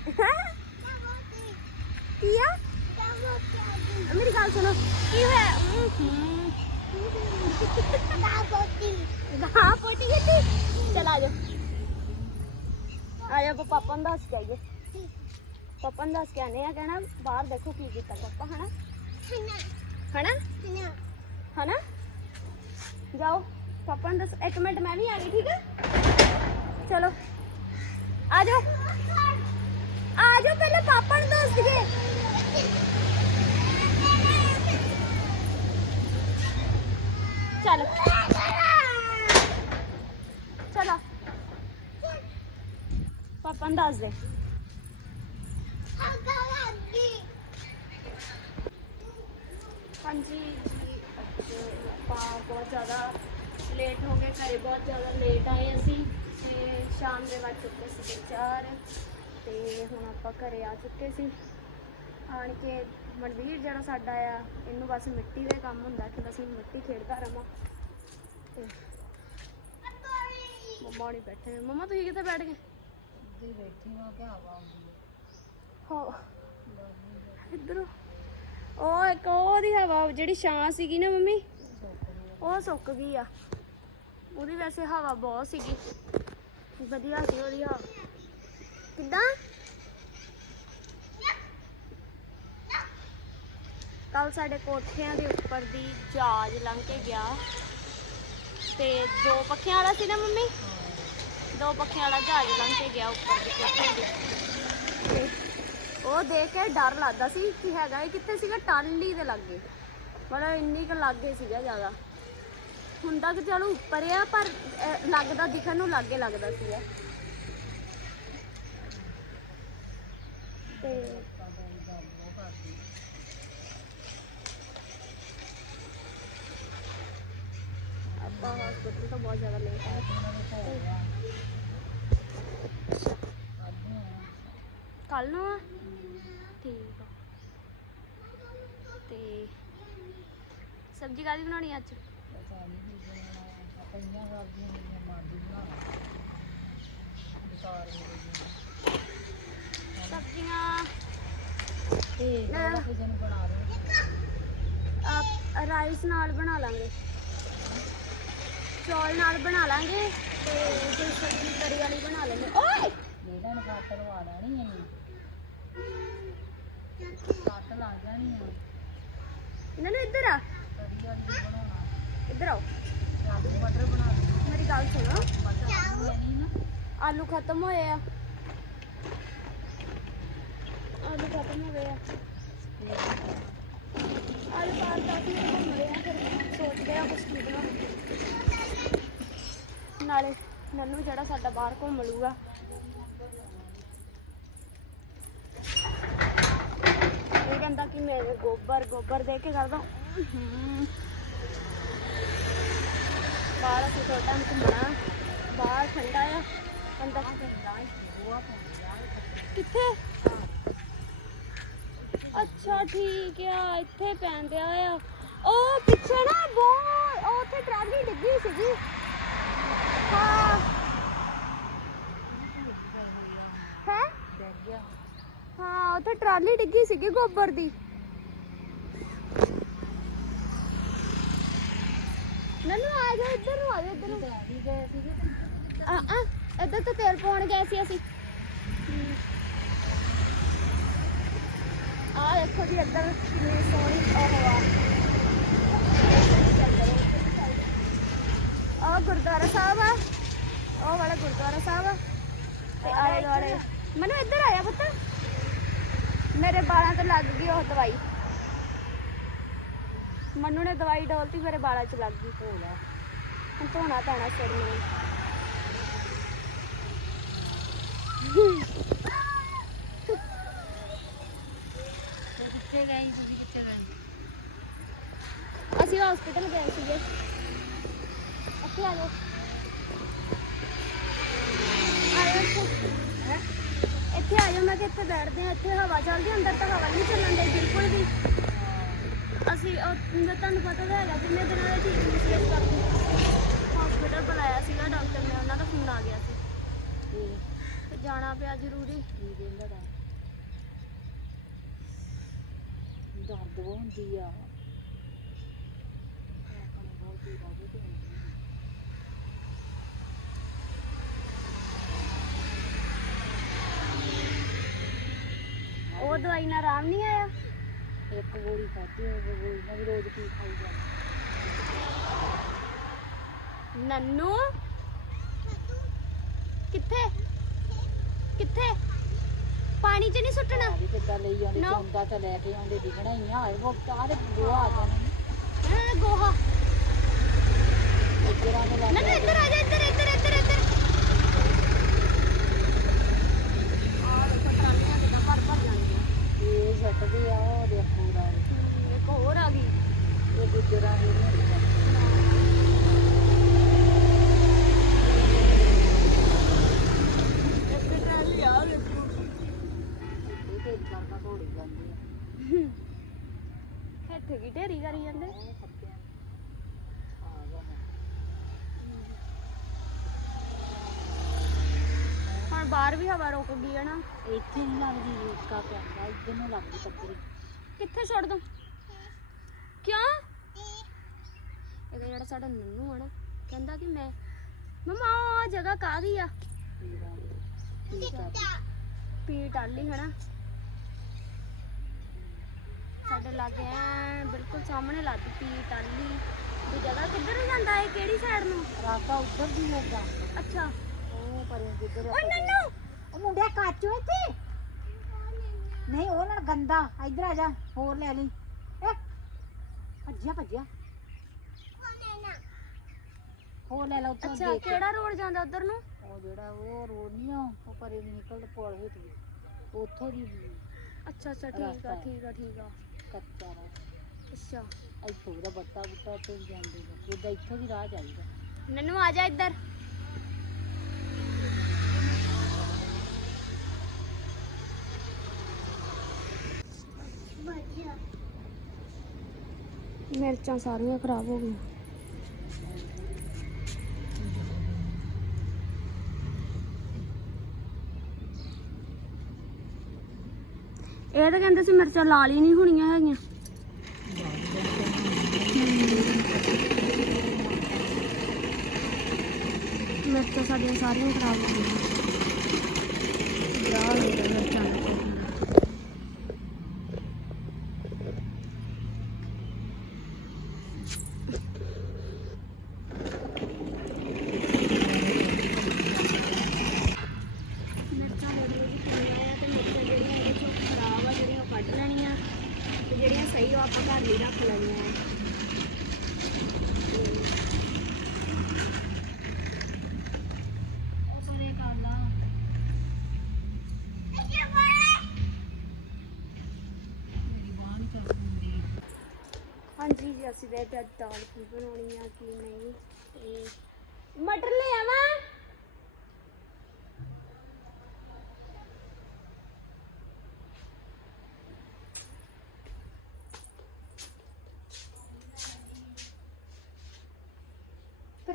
[SPEAKER 2] ਦੋ ਹੈਂ? ਕੀ ਆ ਮੇਰੀ ਗੱਲ ਸੁਣੋ ਕੀ ਹੋਇਆ ਹਮ, ਹਮ। ਗਾਂ ਪੋਟੀ ਕੀਤੀ ਚਲ ਆ ਜਾ ਆ ਜਾ ਆਪਾਂ ਪਾਪਾ ਨੂੰ ਦੱਸ ਕੇ ਆਈਏ ਪਾਪਾ ਨੂੰ ਦੱਸ ਕੇ ਆਨੇ ਆ ਕਹਿਣਾ ਬਾਹਰ ਦੇਖੋ ਕੀ ਕੀਤਾ ਪਾਪਾ ਹਨਾ ਹਨਾ ਹਨਾ ਜਾਓ ਪਾਪਾ ਨੂੰ ਦੱਸ ਇੱਕ ਮਿੰਟ ਮੈਂ ਵੀ ਆ ਗਈ ਠੀਕ ਹੈ ਚਲੋ ਆ ਜਾਓ ਆ ਜਾਓ ਪਹਿਲੇ ਪਾਪਾ ਨੂੰ ਦੱਸ ਦਈਏ ਚਲੋ ਚਲੋ ਪਾਪਾ ਨੂੰ ਦੱਸ ਦੇ ਹਾਂਜੀ ਜੀ ਅੱਜ ਆਪਾਂ ਬਹੁਤ ਜ਼ਿਆਦਾ ਲੇਟ ਹੋ ਗਏ ਘਰੇ ਬਹੁਤ ਜ਼ਿਆਦਾ ਲੇਟ ਆਏ ਅਸੀਂ ਤੇ ਸ਼ਾਮ ਦੇ ਵੱਜ ਚੁੱਕੇ ਸੀ ਚਾਰ ਤੇ ਹੁਣ ਆਪਾਂ ਘਰੇ ਆ ਚੁੱਕੇ ਸੀ। ਆਣ ਕੇ ਮਨਵੀਰ ਜਿਹੜਾ ਸਾਡਾ ਆ ਇਹਨੂੰ ਬਸ ਮਿੱਟੀ ਦੇ ਕੰਮ ਹੁੰਦਾ ਕਿ ਬਸ ਮਿੱਟੀ ਖੇਡਦਾ ਰਵਾਂ। ਤੇ ਮੰਮਾ ਨਹੀਂ ਬੈਠੇ ਮੰਮਾ ਤੁਸੀਂ ਕਿੱਥੇ ਬੈਠ ਗਏ?
[SPEAKER 3] ਦੀ ਬੈਠੀ ਮੈਂ ਕਿ ਹਵਾ ਆਉਂਦੀ
[SPEAKER 2] ਹੋ? ਇੱਧਰ ਉਹ ਇੱਕ ਉਹਦੀ ਹਵਾ ਜਿਹੜੀ ਛਾਂ ਸੀਗੀ ਨਾ ਮੰਮੀ ਉਹ ਸੁੱਕ ਗਈ ਆ। ਉਹਦੀ ਵੈਸੇ ਹਵਾ ਬਹੁਤ ਸੀਗੀ। ਵਧੀਆ ਸੀ ਉਹਦੀ ਹਵਾ। ਕਿੱਦਾਂ ਕੱਲ ਸਾਡੇ ਕੋਠਿਆਂ ਦੇ ਉੱਪਰ ਦੀ ਜਹਾਜ਼ ਲੰਘ ਕੇ ਗਿਆ। ਤੇ ਦੋ ਪੱਖਿਆਂ ਵਾਲਾ ਸੀ ਨਾ ਮੰਮੀ? ਦੋ ਪੱਖਿਆਂ ਵਾਲਾ ਜਹਾਜ਼ ਲੰਘ ਕੇ ਗਿਆ ਉੱਪਰ ਦੀ ਕੋਠੇ ਦੇ। ਤੇ ਉਹ ਦੇਖ ਕੇ ਡਰ ਲੱਗਦਾ ਸੀ ਕਿ ਹੈਗਾ ਇਹ ਕਿੱਥੇ ਸੀਗਾ? ਟਾਲੀ ਦੇ ਲਾਗੇ। ਮਤਲਬ ਇੰਨੀ ਕੁ ਲਾਗੇ ਸੀਗਾ ਜ਼ਿਆਦਾ। ਹੁੰਦਾ ਕਿ ਚਲੋ ਉੱਪਰ ਆ ਪਰ ਅਹ, ਲੱਗਦਾ ਦਿਖਣ ਨੂੰ ਲਾਗੇ ਲੱਗਦਾ ਸੀਗਾ। ਤੇ ਆਪਾਂ ਹਸਪੀਟਲ ਤੋਂ ਬਹੁਤ ਜ਼ਿਆਦਾ ਲੇਟ ਆਏ। ਕੱਲ ਨੂੰ ਆ? ਠੀਕ ਆ। ਤੇ ਸਬਜ਼ੀ ਕਾਦੀ ਬਣਾਉਣੀ ਅੱਜ?
[SPEAKER 3] ਪਈਆਂ ਕਰਦੀਆਂ ਮੇਰੀਆਂ ਮਾਦੀ ਬਣਾਉਣਾ
[SPEAKER 2] ਸਬਜ਼ੀਆਂ
[SPEAKER 3] ਤੇ
[SPEAKER 2] ਨਾ।
[SPEAKER 3] ਜਿਹੜਾ ਕਿਸੇ ਨੂੰ ਬਣਾ ਦੋ
[SPEAKER 2] ਆਪ ਰਾਈਸ ਨਾਲ ਬਣਾ ਲਾਂਗੇ। ਚੌਲ ਨਾਲ ਬਣਾ ਲਾਂਗੇ ਤੇ ਕੋਈ ਸਬਜ਼ੀ ਤਰੀ ਵਾਲੀ ਬਣਾ ਲਾਂਗੇ ਓਏ!
[SPEAKER 3] ਇਹਨਾਂ ਨੂੰ ਫੱਟ ਲਵਾ ਲੈਣੀ ਇਹਨੂੰ ਫੱਟ ਲਾ ਜਾਣੀ ਆ।
[SPEAKER 2] ਇਹਨਾਂ ਨੂੰ ਇੱਧਰ ਆ।
[SPEAKER 3] ਤਰੀ ਵਾਲੀ ਬਣਾਉਣਾ।
[SPEAKER 2] ਇੱਧਰ ਆਓ।
[SPEAKER 3] ਆਲੂ ਮਟਰ ਬਣਾ ਦੋ
[SPEAKER 2] ਮੇਰੀ ਗੱਲ ਸੁਣੋ।
[SPEAKER 3] ਮਟਰ ਆਲੂ ਲੈਣੀ ਨਾ।
[SPEAKER 2] ਆਲੂ ਖਤਮ ਹੋਏ ਆ। ਆਲੂ ਖਤਮ ਹੋ ਗਏ ਆ। ਆਲੂ ਬਾਹਰ ਤੱਕ ਨਹੀਂ ਘੁੰਮਦੇ ਆ ਫਿਰ ਸੋਚਦੇ ਆ ਕੁਝ ਖਰੀਦਣਾ ਨਾਲੇ ਨੰਨੂ ਜਿਹੜਾ ਸਾਡਾ ਬਾਹਰ ਘੁੰਮ ਲੂਗਾ ਇਹ ਕਹਿੰਦਾ ਕਿ ਮੈਂ ਗੋਬਰ ਗੋਬਰ ਦੇ ਕੇ ਕਰਦਾ। ਬਾਹਰ ਅਸੀਂ ਟਾਈਮ ਘੁੰਮਣਾ। ਬਾਹਰ ਠੰਡਾ ਆ। ਅੰਦਰ ਕਿੱਥੇ? ਅੱਛਾ ਠੀਕ ਆ ਇੱਥੇ ਪੈਂਦੇ ਆ। ਉਹ ਪਿੱਛੇ ਨਾ ਬਹੁਤ ਉਹ ਉੱਥੇ ਟਰਾਲੀ ਡਿੱਗੀ ਸੀਗੀ। ਹਾਂ। ਹੈ? ਉੱਥੇ ਟਰਾਲੀ ਡਿੱਗੀ ਸੀਗੀ ਗੋਬਰ ਦੀ। ਨਨੂ ਆ ਜਾ ਇੱਧਰ ਨੂੰ ਆ ਜਾ ਇੱਧਰ ਨੂੰ। ਆ ਆ ਇੱਧਰ ਤਾਂ ਤੇਲ ਪਾਉਣ ਗਏ ਸੀ ਅਸੀਂ। ਆ ਦੇਖੋ ਜੀ ਇੱਧਰ ਕਿੰਨੀ ਸੋਹਣੀ ਉਹ ਆ ਆ ਗੁਰਦੁਆਰਾ ਸਾਹਿਬ ਆ। ਉਹ ਵਾਲਾ ਗੁਰਦੁਆਰਾ ਸਾਹਿਬ ਆ। ਤੇ ਆਲੇ ਦੁਆਲੇ। ਮੈਨੂੰ ਇੱਧਰ ਆਇਆ ਪੁੱਤ। ਮੇਰੇ ਬਾਲਾਂ ਤੇ ਲੱਗ ਗਈ ਉਹ ਦਵਾਈ। ਮਨੂ ਨੇ ਦਵਾਈ ਡੋਲਤੀ ਮੇਰੇ ਬਾਲਾਂ 'ਚ ਲੱਗ ਗਈ। ਧੋਣਾ। ਹੁਣ ਧੋਣਾ ਪੈਣਾ ਸਿਰ ਮੈਨੂੰ
[SPEAKER 3] ਤੇ ਕਿੱਥੇ ਗਏ ਤੁਸੀਂ ਕਿੱਥੇ ਗਏ?
[SPEAKER 2] ਅਸੀਂ ਹਸਪੀਟਲ ਗਏ ਸੀਗੇ। ਇੱਥੇ ਆ ਜਾਓ। ਆ ਇੱਥੇ। ਇੱਥੇ ਆ ਜਾਓ ਮੈਂ ਕਿ ਇੱਥੇ ਬੈਠਦੇ ਆ ਇੱਥੇ ਹਵਾ ਚੱਲਦੀ ਆ, ਅੰਦਰ ਤਾਂ ਹਵਾ ਨਹੀਂ ਚੱਲਣ ਦੀ ਬਿਲਕੁਲ ਵੀ। ਅਸੀਂ ਉਹ ਮੈਂ ਤੁਹਾਨੂੰ ਪਤਾ ਤਾਂ ਹੈਗਾ ਕਿੰਨੇ ਦਿਨਾਂ ਦਾ ਠੀਕ ਨਹੀਂ ਸੀ ਇਸ ਕਰਕੇ ਹਸਪੀਟਲ ਬੁਲਾਇਆ ਸੀਗਾ ਡਾਕਟਰ ਨੇ ਉਹਨਾਂ ਦਾ ਫੋਨ ਆ ਗਿਆ ਸੀ।
[SPEAKER 3] ਤੇ
[SPEAKER 2] ਤੇ ਜਾਣਾ ਪਿਆ ਜ਼ਰੂਰੀ।
[SPEAKER 3] ਕੀ ਕਹਿੰਦਾ ਦਾ ਦਰਦ ਹੁੰਦੀ ਆ।
[SPEAKER 2] ਉਹ ਦਵਾਈ ਨਾਲ ਆਰਾਮ ਨਹੀਂ ਆਇਆ?
[SPEAKER 3] ਇੱਕ ਗੋਲੀ ਖਾਧੀ ਉਹ ਗੋਲੀ ਨਾਲ ਵੀ ਰੋਜ਼ ਕੀ ਖਾਈ ਜਾ
[SPEAKER 2] ਨੰਨੂ? ਕਿੱਥੇ? ਕਿੱਥੇ? ਪਾਣੀ 'ਚ ਨਹੀਂ ਸੁੱਟਣਾ।
[SPEAKER 3] ਵੀ ਕਿੱਦਾਂ ਲਈ ਜਾਂਦੇ
[SPEAKER 2] No.
[SPEAKER 3] ਚੌਂਦਾ ਤਾਂ ਲੈ ਕੇ ਆਉਂਦੇ ਦਿਖਣਾ ਹੀ ਆ। ਉਹ ਸਾਰੇ ਗੋਹਾ ਆ ਜਾਣਾ
[SPEAKER 2] ਨਾ ਗੋਹਾ।
[SPEAKER 3] ਇੱਧਰਾਂ ਦੇ
[SPEAKER 2] ਨੰਨੂ ਇੱਧਰ ਆ ਜਾ ਇੱਧਰ ਇੱਧਰ ਇੱਧਰ ਇੱਧਰ। ਆ ਦੇਖੋ
[SPEAKER 3] ਇਹ ਛੱਟਦੇ ਆ ਉਹ ਦੇ ਪੂਰਾ
[SPEAKER 2] ਹਮ, ਇੱਕ ਹੋਰ ਆ ਗਈ।
[SPEAKER 3] ਇਹ ਗੁੱਜਰਾਂ ਦੀ ਨਹੀਂ ਹੁੰਦਾ
[SPEAKER 2] ਇੱਕ ਟਰਾਲੀ ਆ ਦੇਖੋ
[SPEAKER 3] ਇਹ ਤੇ ਕਰਦਾ ਘੋੜੀ ਜਾਂਦੀ ਆ
[SPEAKER 2] ਇੱਥੇ ਕੀ ਢੇਰੀ ਕਰੀ ਜਾਂਦੇ। ਹੁਣ ਬਾਹਰ ਵੀ ਹਵਾ ਰੁਕ ਗਈ ਹੈ ਨਾ।
[SPEAKER 3] ਇੱਥੇ ਨਹੀਂ ਲੱਗਦੀ ਰੇਸਕਾ ਪੈਂਦਾ ਇੱਧਰ ਨੂੰ ਲੱਗਦੀ ਪੱਤਰੀ
[SPEAKER 2] ਕਿੱਥੇ ਛੱਡ ਦੂੰ? ਕਿਉਂ? ਇਹਦਾ ਜਿਹੜਾ ਸਾਡਾ ਨੰਨੂ ਆ ਨਾ ਕਹਿੰਦਾ ਕਿ ਮੈਂ ਮਮਾ ਉਹ ਜਗ੍ਹਾ ਕਾਹਦੀ ਆ?
[SPEAKER 3] ਪੀਰਾਂ ਦੀ। ਠੀਕ ਆ
[SPEAKER 2] ਪੀ ਟਾਲੀ ਹਨਾ ਸਾਡੇ ਲਾਗੇ ਐਂ ਬਿਲਕੁਲ ਸਾਹਮਣੇ ਲੱਗ ਪੀ ਟਾਲੀ ਦੀ ਜਗ੍ਹਾ ਕਿੱਧਰ ਨੂੰ ਜਾਂਦਾ ਹੈ ਕਿਹੜੀ ਸਾਈਡ ਨੂੰ?
[SPEAKER 3] ਰਾਸਤਾ ਉੱਧਰ ਦੀ ਹੋਗਾ
[SPEAKER 2] ਅੱਛਾ।
[SPEAKER 3] ਉਹ ਪਰੇ ਜਿੱਧਰ
[SPEAKER 2] ਓਏ ਨੰਨੂ!
[SPEAKER 3] ਉਹ ਮੁੰਡਿਆ ਕਾਚੋ ਇੱਥੇ? ਨਹੀਂ ਉਹ ਨਾਲ ਗੰਦਾ। ਇੱਧਰ ਆ ਜਾ ਹੋਰ ਲੈ ਲਈ। ਭੱਜਿਆ ਭੱਜਿਆ। ਹੋਰ ਲੈ ਲਾ
[SPEAKER 2] ਅੱਛਾ। ਕਿਹੜਾ ਰੋਡ ਜਾਂਦਾ ਉਧਰ ਨੂੰ?
[SPEAKER 3] ਉਹ ਜਿਹੜਾ ਉਹ ਰੋਡ ਨਹੀਂ ਆ ਉਹ ਪਰੇ ਨਿਕਲਦਾ ਪੁਲ ਦੀ ਉੱਥੋਂ ਦੀ
[SPEAKER 2] ਅੱਛਾ ਅੱਛਾ ਠੀਕ ਆ। ਠੀਕ ਆ ਠੀਕ ਆ।
[SPEAKER 3] ਕੱਚਾ ਰਾ
[SPEAKER 2] ਅੱਛਾ
[SPEAKER 3] ਇੱਥੋਂ ਦਾ ਬੱਟਾ ਬੁੱਟਾ ਤੇ ਜਾਂਦੇ ਨੇ ਜਿੱਦਾਂ ਇੱਥੋਂ ਦੀ ਰਾਹ ਜਾਈਦਾ
[SPEAKER 2] ਨੰਨੂ ਆ ਜਾ ਇੱਧਰ ਮਿਰਚਾਂ ਸਾਰੀਆਂ ਖਰਾਬ ਹੋ ਗਈਆਂ ਇਹ ਤਾਂ ਕਹਿੰਦੇ ਸੀ ਮਿਰਚਾਂ ਲਾਲ ਹੀ ਨਹੀਂ ਹੋਣੀਆਂ ਹੈਗੀਆਂ। ਮਿਰਚਾਂ ਸਾਡੀਆਂ ਸਾਰੀਆਂ ਖਰਾਬ ਹੋ ਗਈਆਂ ਬਰਾ ਹੋ ਗਿਆ ਮਿਰਚਾਂ ਦਾ ਮਿਰਚਾਂ ਬੜੀਆਂ ਜੀ ਪਈਆਂ ਆ ਤੇ ਮਿਰਚਾਂ ਜਿਹੜੀਆਂ ਇਹਦੇ ਚੋਂ ਖਰਾਬ ਆ ਜਿਹੜੀਆਂ ਉਹ ਕੱਢ ਲੈਣੀਆਂ ਤੇ ਜਿਹੜੀਆਂ ਸਹੀ ਆ ਉਹ ਆਪਾਂ ਘਰ ਲਈ ਰੱਖ ਲੈਣੀਆਂ ਆ।
[SPEAKER 3] ਉਹ ਪਰੇ ਕਰ ਲਾ ਮੇਰੀ ਬਾਂਹ ਨਹੀਂ ਚੱਲਦੀ
[SPEAKER 2] ਹਾਂਜੀ ਜੀ, ਅਸੀਂ ਵੇ ਅੱਜ ਦਾਲ ਕੀ ਬਣਾਉਣੀ ਆ, ਕੀ ਨਹੀਂ, ਤੇ ਮਟਰ ਲੈ ਆਵਾਂ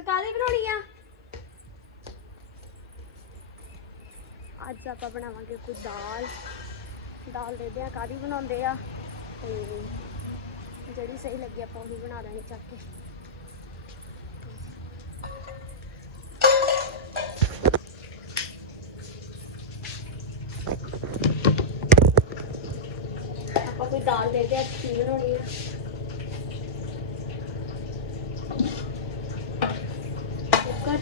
[SPEAKER 2] ਕਾਹਦੀ ਬਣਾਉਣੀ ਆ? ਅੱਜ ਆਪਾਂ ਬਣਾਵਾਂਗੇ ਕੋਈ ਦਾਲ। ਦਾਲ ਦੇ ਆ ਕਾਹਦੀ ਬਣਾਉਂਦੇ ਆ? ਤੇ ਜਿਹੜੀ ਸਹੀ ਲੱਗੀ ਆਪਾਂ ਉਹੀ ਬਣਾ ਲੈਣੀ ਚੱਕ ਕੇ। ਆਪਾਂ ਕੋਈ ਦਾਲ ਦੇ ਦੇ ਕੀ ਬਣਾਉਣੀ ਆ ਕੁੱਕਰ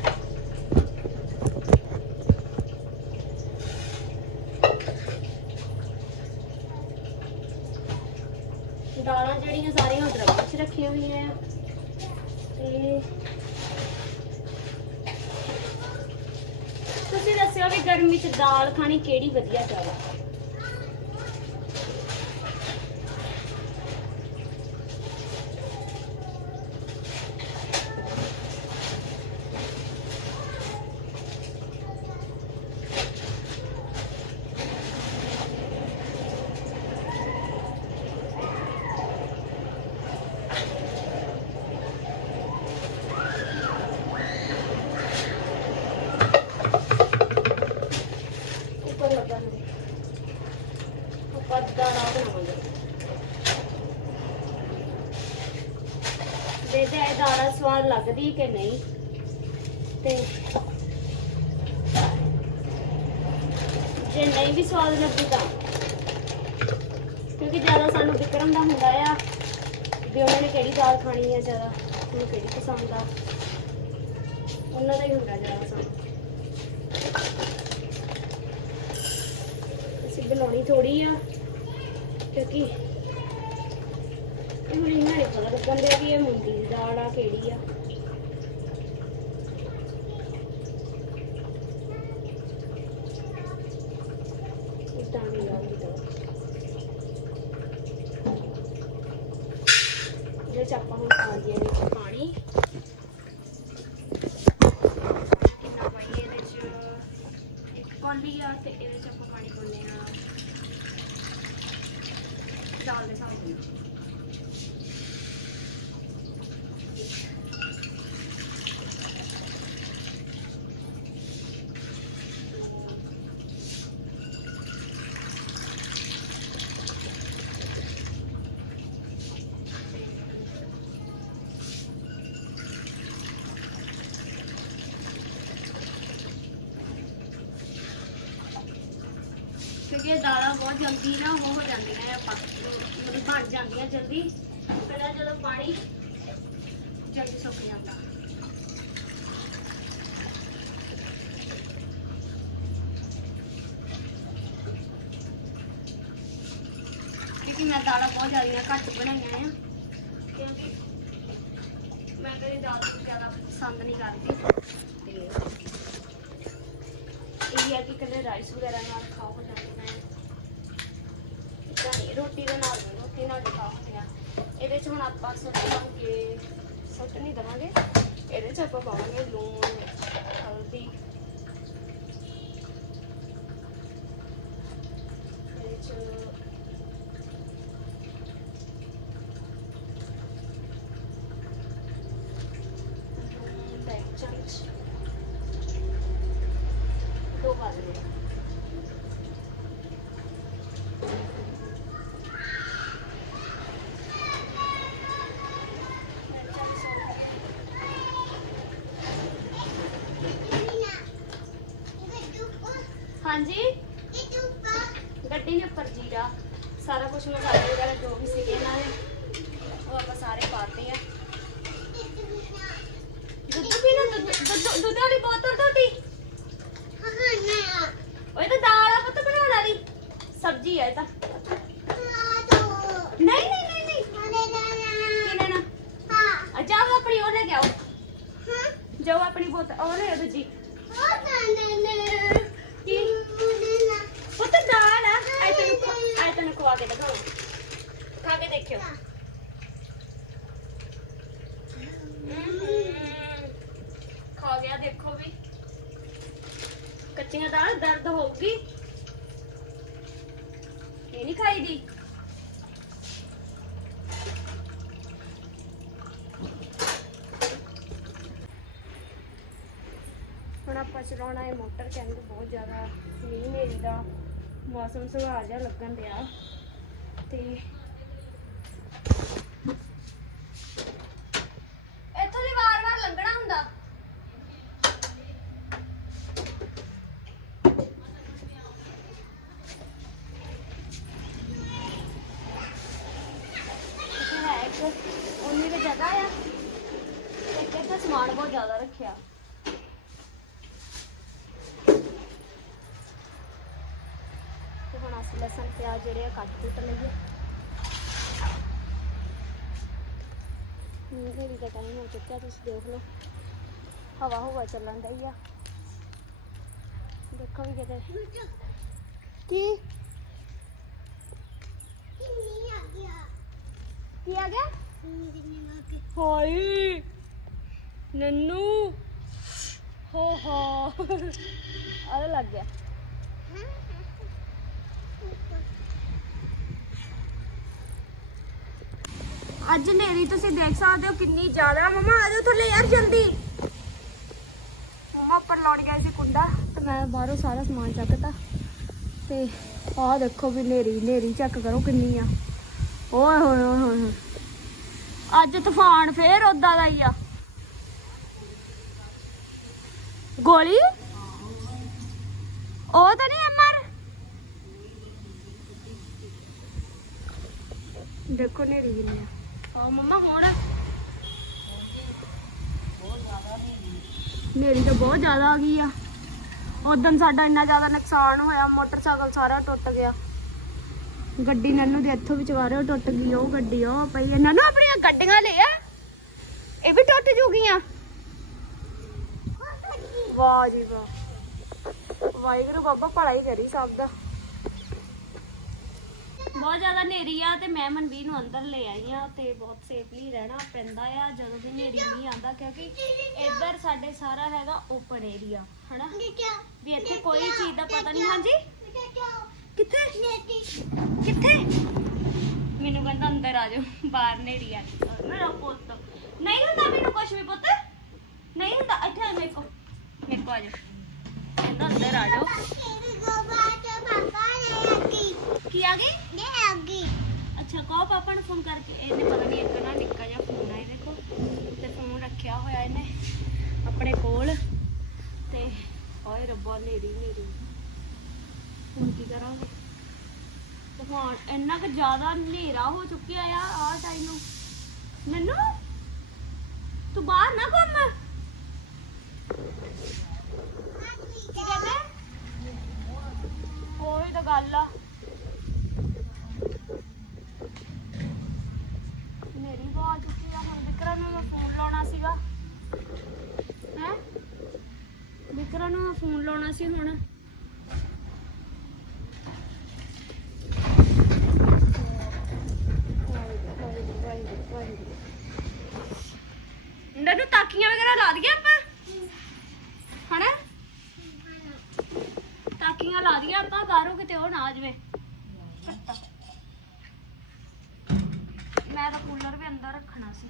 [SPEAKER 2] ਦਾਲਾਂ ਜਿਹੜੀਆਂ ਸਾਰੀਆਂ ਉਧਰ ਵਿੱਚ ਰੱਖੀਆਂ ਹੋਈਆਂ ਆ ਤੇ ਤੁਸੀਂ ਦੱਸਿਓ ਵੀ ਗਰਮੀ ਚ ਦਾਲ ਖਾਣੀ ਕਿਹੜੀ ਵਧੀਆ ਜ਼ਿਆਦਾ ਉੱਪਰ ਲੱਗਾ ਹੈ ਉੱਪਰ ਦਾਣਾ ਬਣਾਵਾਂਗੇ ਦੇ ਦੇ ਇਹ ਦਾਣਾ ਸਵਾਦ ਲੱਗਦੀ ਕਿ ਨਹੀਂ? ਤੇ ਜੇ ਨਹੀਂ ਵੀ ਸਵਾਦ ਲੱਗੀ ਤਾਂ। ਕਿਉਂਕਿ ਜ਼ਿਆਦਾ ਸਾਨੂੰ ਵਿਕਰਮ ਦਾ ਹੁੰਦਾ ਆ ਵੀ ਉਹਨਾਂ ਨੇ ਕਿਹੜੀ ਦਾਲ ਖਾਣੀ ਆ ਜ਼ਿਆਦਾ, ਉਹਨੂੰ ਕਿਹੜੀ ਪਸੰਦ ਆ। ਉਹਨਾਂ ਦਾ ਹੀ ਹੁੰਦਾ ਜ਼ਿਆਦਾ ਸਾਨੂੰ ਅਸੀਂ ਬਣਾਉਣੀ ਥੋੜੀ ਆ, ਕਿਉਂਕਿ ਇਹ ਮੈਨੂੰ ਇੰਨਾ ਨਹੀਂ ਪਤਾ ਲੱਗਣ ਦੇ ਵੀ ਇਹ ਮੁੰਡੀ ਦੀ ਦਾਲ ਆ, ਕਿਹੜੀ ਆ ਇਦਾਂ ਦੀ ਦਾਲ ਦੀ ਦਾਲ ਜੇ ਚ ਆਪਾਂ ਹੁਣ ਪਾ ਦਈਏ ਇਹਦੇ ਪਾਣੀ ਕਿੰਨਾ ਪਾਈਏ ਇਹਦੇ ਚ ਇੱਕ ਕੌਲੀ ਆ ਤੇ ਇਹਦੇ ਚ ਆਪਾਂ ਪਾਣੀ ਪਾਉਂਦੇ ਆ ਦਾਲ ਦੇ ਹਿਸਾਬ ਨਾਲ ਕਿਉਂਕਿ ਇਹ ਦਾਲਾਂ ਬਹੁਤ ਜਲਦੀ ਨਾ ਉਹ ਹੋ ਜਾਂਦੀਆਂ ਆ, ਪੱਕ ਮਤਲਬ ਬਣ ਜਾਂਦੀਆਂ ਜਲਦੀ। ਪਹਿਲਾਂ ਜਦੋਂ ਪਾਣੀ ਜਲਦੀ ਸੁੱਕ ਜਾਂਦਾ। ਕਿਉਂਕਿ ਮੈਂ ਦਾਲਾਂ ਬਹੁਤ ਜ਼ਿਆਦਾ ਘੱਟ ਬਣਾਈਆਂ ਆ। ਕਿਉਂਕਿ ਮੈਂ ਕਦੇ ਦਾਲ ਨੂੰ ਜ਼ਿਆਦਾ ਪਸੰਦ ਨਹੀਂ ਕਰਦੀ। ਤੇ ਇਹ ਹੈ ਕਿ ਕਦੇ ਰਾਈਸ ਵਗੈਰਾ ਨਾਲ ਖਾਓ ਹੋ ਜਾਂਦੇ ਨੇ ਨਹੀਂ, ਰੋਟੀ ਦੇ ਨਾਲ ਨਹੀਂ, ਰੋਟੀ ਨਾਲ ਨਹੀਂ ਖਾ ਹੁੰਦੀਆਂ। ਇਹਦੇ ਚ ਹੁਣ ਆਪਾਂ ਸੁੱਟ ਲਾਂਗੇ ਸੁੱਟ ਨਹੀਂ ਦਵਾਂਗੇ। ਇਹਦੇ ਚ ਆਪਾਂ ਪਾਵਾਂਗੇ ਲੂਣ, ਹਲਦੀ। ਇਹਦੇ ਚ ਲੂਣ ਦਾ ਇੱਕ ਚਮਚ ਦੋ ਬਾਜਰੇ ਹਾਂਜੀ? ਗੱਡੀ ਦੇ ਉੱਪਰ ਜੀਰਾ। ਸਾਰਾ ਕੁਝ ਮਸਾਲੇ ਵਗੈਰਾ ਜੋ ਵੀ ਸੀਗੇ ਇਹਨਾਂ ਦੇ। ਉਹ ਆਪਾਂ ਸਾਰੇ ਪਾਤੇ ਆ। ਦੁੱਧ ਪੀਣਾ ਦੁੱਧ ਦੁੱਧ- ਦੁੱਧ ਵਾਲੀ ਬੋਤਲ ਤੁਹਾਡੀ? ਓਏ ਤਾਂ ਦਾਲ ਆ ਪੁੱਤ ਬਣਾਉਣ ਵਾਲੀ। ਸਬਜ਼ੀ ਆ ਇਹ ਤਾਂ ਨਹੀਂ ਨਹੀਂ ਨਹੀਂ ਨਹੀਂ ਕੀ ਲੈਣਾ ਆ ਜਾਓ ਆਪਣੀ ਉਹ ਲੈ ਕੇ ਆਓ ਜਾਓ ਆਪਣੀ ਬੋਤਲ ਉਹ ਲੈ ਆਓ ਦੂਜੀ ਕੀ ਪੁੱਤ ਦਾਲ ਆ ਆਈ ਤੈਨੂੰ ਖਵਾ- ਆਈ ਤੈਨੂੰ ਖਵਾ ਕੇ ਦਿਖਾਉਂ ਖਾ ਕੇ ਦੇਖਿਓ ਹਮ, ਖਾ ਗਿਆ ਦੇਖੋ ਵੀ ਕੱਚੀਆਂ ਦਾਲ ਦਰਦ ਹੋਊਗੀ ਇਹ ਨਹੀਂ ਖਾਈ ਦੀ ਹੁਣ ਆਪਾਂ ਚਲਾਉਣਾ ਹੈ ਮੋਟਰ, ਕਹਿੰਦੇ ਬਹੁਤ ਜ਼ਿਆਦਾ ਮੀਂਹ ਮੇਰੀ ਦਾ ਮੌਸਮ ਸੁਹਾਰ ਜਿਹਾ ਲੱਗਣ ਡਿਆ। ਤੇ ਇੱਥੋਂ ਦੀ ਵਾਰ-ਵਾਰ ਲੰਘਣਾ ਹੁੰਦਾ ਇੱਥੇ ਹੈ ਇੱਕ ਉਨੀ ਦੀ ਜਗ੍ਹਾ ਆ ਤੇ ਇੱਕ ਇੱਥੇ ਸਮਾਨ ਬਹੁਤ ਜ਼ਿਆਦਾ ਰੱਖਿਆ ਤੇ ਹੁਣ ਅਸੀਂ ਲਸਣ, ਪਿਆਜ਼ ਜਿਹੜੇ ਆ ਕੱਟ ਕੁੱਟ ਲਈਏ। ਮੇਰੀ ਦਾ ਟਾਈਮ ਹੋ ਚੁੱਕਿਆ ਤੁਸੀਂ ਦੇਖ ਲਓ। ਹਵਾ ਹਵਾ ਚੱਲਣ ਡਈ ਆ। ਦੇਖੋ ਵੀ ਕਿਤੇ। ਕੀ? ਕੀ ਆ ਗਿਆ? ਹਾਏ! ਨੰਨੂ! ਹੋ ਹੋ ਆਹ ਲੱਗ ਗਿਆ। ਅੱਜ ਨੇਰੀ ਤੁਸੀਂ ਦੇਖ ਸਕਦੇ ਹੋ ਕਿੰਨੀ ਜ਼ਿਆਦਾ। ਮਮਾ, ਆ ਜਾਓ ਥੱਲੇ ਯਾਰ, ਜਲਦੀ। ਮਮਾ, ਉੱਪਰ ਲਾਉਣ ਗਏ ਸੀ ਕੁੰਡਾ ਤੇ ਮੈਂ ਬਾਹਰੋਂ ਸਾਰਾ ਸਮਾਨ ਚੱਕਤਾ। ਤੇ ਆਹ ਦੇਖੋ ਵੀ ਹਨੇਰੀ ਨੇਰੀ ਚੈੱਕ ਕਰੋ ਕਿੰਨੀ ਆ। ਓਏ ਹੋਏ ਹੋਏ ਹੋਏ ਹੋਏ। ਅੱਜ ਤੂਫਾਨ ਫੇਰ ਉਦਾਂ ਦਾ ਹੀ ਆ। ਗੋਲੀ? ਉਹ ਤਾਂ ਨਹੀਂ ਅਮਰ ਦੇਖੋ ਨੇਰੀ ਕਿੰਨੀ ਆ। ਹਾਂ ਮੰਮਾ, ਹੁਣ। ਮੇਰੀ ਤਾਂ ਬਹੁਤ ਜ਼ਿਆਦਾ ਆ ਗਈ ਆ। ਉਦੋਂ ਸਾਡਾ ਇੰਨਾ ਜ਼ਿਆਦਾ ਨੁਕਸਾਨ ਹੋਇਆ, ਮੋਟਰਸਾਈਕਲ ਸਾਰਾ ਟੁੱਟ ਗਿਆ। ਗੱਡੀ ਨੰਨੂ ਦੇ ਇੱਥੋਂ ਵਿਚਾਰੇ ਟੁੱਟ ਗਈ ਉਹ ਗੱਡੀ, ਉਹ ਪਈ ਹੈ ਨੰਨੂ, ਆਪਣੀਆਂ ਗੱਡੀਆਂ ਲੈ ਆ। ਇਹ ਵੀ ਟੁੱਟ ਜੂਗੀਆਂ। ਵਾਹ ਜੀ ਵਾਹ। ਵਾਹਿਗੁਰੂ ਬਾਬਾ, ਭਲਾ ਹੀ ਕਰੀ ਸਭ ਦਾ। ਬਹੁਤ ਜ਼ਿਆਦਾ ਹਨੇਰੀ ਆ ਤੇ ਮੈਂ ਮਨਵੀਰ ਨੂੰ ਅੰਦਰ ਲੈ ਆਈ ਆ ਤੇ ਬਹੁਤ ਸੇਫਲੀ ਰਹਿਣਾ ਪੈਂਦਾ ਆ, ਜਦੋਂ ਵੀ ਹਨੇਰੀ ਨਹੀਂ ਆਂਦਾ ਕਿਉਂਕਿ ਇੱਧਰ ਸਾਡੇ ਸਾਰਾ ਹੈਗਾ ਓਪਨ ਏਰੀਆ ਹਨਾ? ਵੀ ਇੱਥੇ ਕੋਈ ਚੀਜ਼ ਦਾ ਪਤਾ ਨਹੀਂ, ਹਾਂਜੀ? ਕਿੱਥੇ? ਕਿੱਥੇ? ਮੈਨੂੰ ਕਹਿੰਦਾ ਅੰਦਰ ਆ ਜਾਓ, ਬਾਹਰ ਨੇੜੀ ਆ ਮੇਰਾ ਪੁੱਤ, ਨਹੀਂ ਹੁੰਦਾ ਮੈਨੂੰ ਕੁਝ ਵੀ ਪੁੱਤ? ਨਹੀਂ ਹੁੰਦਾ, ਇੱਥੇ ਮੇਰੇ ਕੋ ਮੇਰੇ ਕੋ ਆ ਜਾਓ। ਕਹਿੰਦਾ ਅੰਦਰ ਆ ਜਾਓ। ਕੀ ਆ ਗਈ ਅੱਛਾ ਕਹੋ ਪਾਪਾ ਨੂੰ ਫੋਨ ਕਰਕੇ। ਇਹਨੇ ਪਤਾ ਨਹੀਂ ਇੱਕ ਨਾ ਨਿੱਕਾ ਜਿਹਾ ਫੋਨ ਆ ਇਹਦੇ ਕੋਲ। ਤੇ ਫੋਨ ਰੱਖਿਆ ਹੋਇਆ ਇਹਨੇ ਆਪਣੇ ਕੋਲ। ਤੇ ਓਏ ਰੱਬਾ ਨੇਰੀ ਨੇਰੀ। ਹੁਣ ਕੀ ਕਰਾਂਗੇ? ਤੂਫਾਨ ਇੰਨਾ ਕੁ ਜ਼ਿਆਦਾ ਹਨੇਰਾ ਹੋ ਚੁੱਕਿਆ ਆ ਆ ਟਾਈਮ ਨੂੰ। ਨੰਨੂ ਤੂੰ ਬਾਹਰ ਨਾ ਘੁੰਮ ਕੀ ਕਹਿੰਦਾ ਉਹੀ ਤਾਂ ਗੱਲ ਆ। ਮੇਰੀ ਆਵਾਜ਼ ਚੁੱਕੀ ਆ, ਹੁਣ ਵਿਕਰਮ ਨੂੰ ਮੈਂ ਫੋਨ ਲਾਉਣਾ ਸੀਗਾ। ਹੈ? ਵਿਕਰਮ ਨੂੰ ਮੈਂ ਫੋਨ ਲਾਉਣਾ ਸੀ ਹੁਣ। ਇਹਨਾਂ ਨੂੰ ਤਾਕੀਆਂ ਵਗੈਰਾ ਲਾ ਦਈਏ ਆਪਾਂ ਹਣਾ ਤਾਕੀਆਂ ਲਾ ਦਈਏ ਆਪਾਂ ਬਾਹਰੋਂ ਕਿਤੇ ਉਹ ਨਾ ਆ ਜਾਵੇ। ਘੱਟਾ। ਮੈਂ ਤਾਂ ਕੂਲਰ ਵੀ ਅੰਦਰ ਰੱਖਣਾ ਸੀ।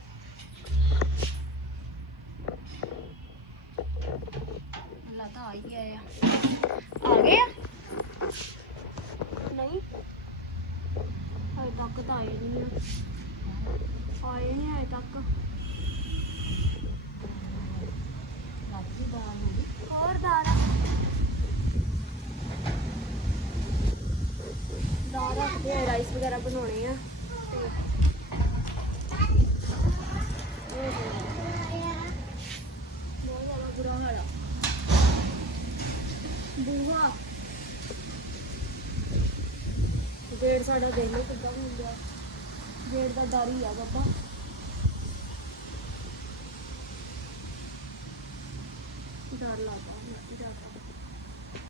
[SPEAKER 2] ਅੱਲਾ ਤਾਂ ਆ ਹੀ ਗਏ ਆ ਆ ਗਏ ਆ? ਨਹੀਂ। ਹਜੇ ਤੱਕ ਤਾਂ ਆਏ ਨਹੀਂ ਆ। ਆਏ ਨਹੀਂ ਹਜੇ ਤੱਕ। ਹੋਰ ਦਾਲ? ਦਾਲ ਰਾਈਸ ਵਗੈਰਾ ਬਣਾਉਣੇ ਆ। ਤੇ ਬੂਹਾ ਗੇੜ ਸਾਡਾ ਦੇਖ ਲਓ ਕਿੱਦਾਂ ਹੁੰਦਾ। ਗੇੜ ਦਾ ਡਰ ਹੀ ਆ ਬਾਬਾ। ਡਰ ਲੱਗਦਾ ਡਰ